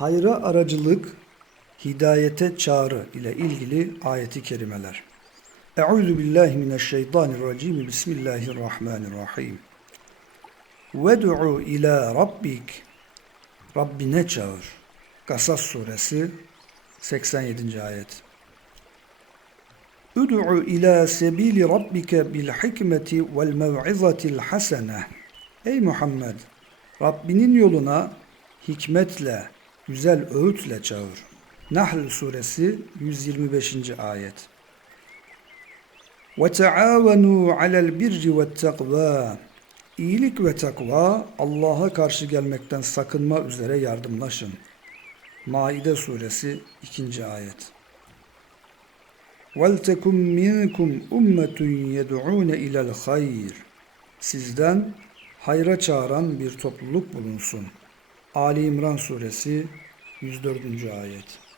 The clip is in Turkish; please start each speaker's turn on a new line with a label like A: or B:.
A: hayra aracılık, hidayete çağrı ile ilgili ayeti kerimeler. Euzu billahi mineşşeytanirracim. Bismillahirrahmanirrahim. Ved'u ila rabbik. Rabbine çağır. Kasas suresi 87. ayet. Ud'u ila sebili rabbike bil hikmeti vel mev'izatil hasene. Ey Muhammed, Rabbinin yoluna hikmetle, güzel öğütle çağır. Nahl suresi 125. ayet. Ve taavenu alel birri ve takva. İyilik ve takva Allah'a karşı gelmekten sakınma üzere yardımlaşın. Maide suresi 2. ayet. وَلْتَكُمْ مِنْكُمْ اُمَّةٌ يَدْعُونَ اِلَى الْخَيْرِ Sizden hayra çağıran bir topluluk bulunsun. Ali İmran suresi 104. ayet.